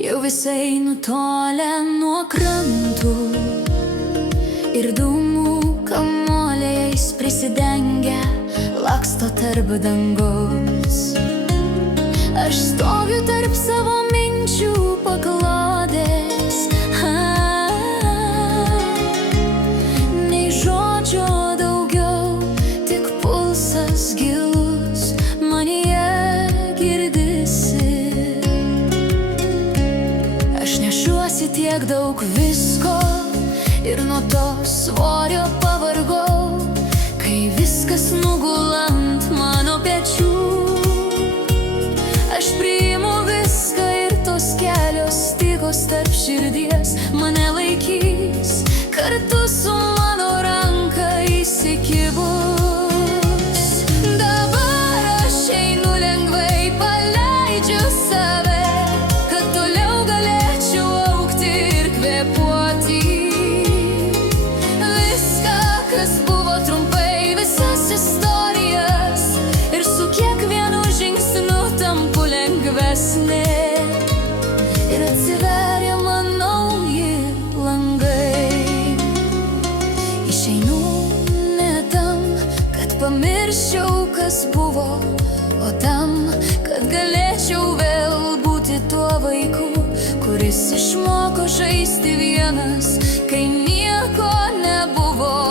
jau visai nutolę nuo krantų ir dūmų kamuoliais prisidengę laksto tarp dangaus. Aš stoviu tarp savo minčių paklodės, nei žodžio daugiau, tik pulsas gilus manyje girdisi. Aš nešuosi tiek daug visko ir nuo to svorio pavargau, kai viskas nugula ant mano pečių. Aš priimu viską ir tos kelios stygos tarp širdies mane laikys kartu su mano ranka įsikibus. Dabar aš einu lengvai, paleidžiu save, kad toliau galėčiau augti ir kvėpuoti. Viską, kas buvo trumpai, visas istorijas, ir su kiekvienu žingsniu tampu lengvesnė. Ir atsiveria man nauji langai. Išeinu ne tam, kad pamirščiau, kas buvo, o tam, kad galėčiau vėl būti tuo vaiku, kuris išmoko žaisti vienas, kai nieko nebuvo.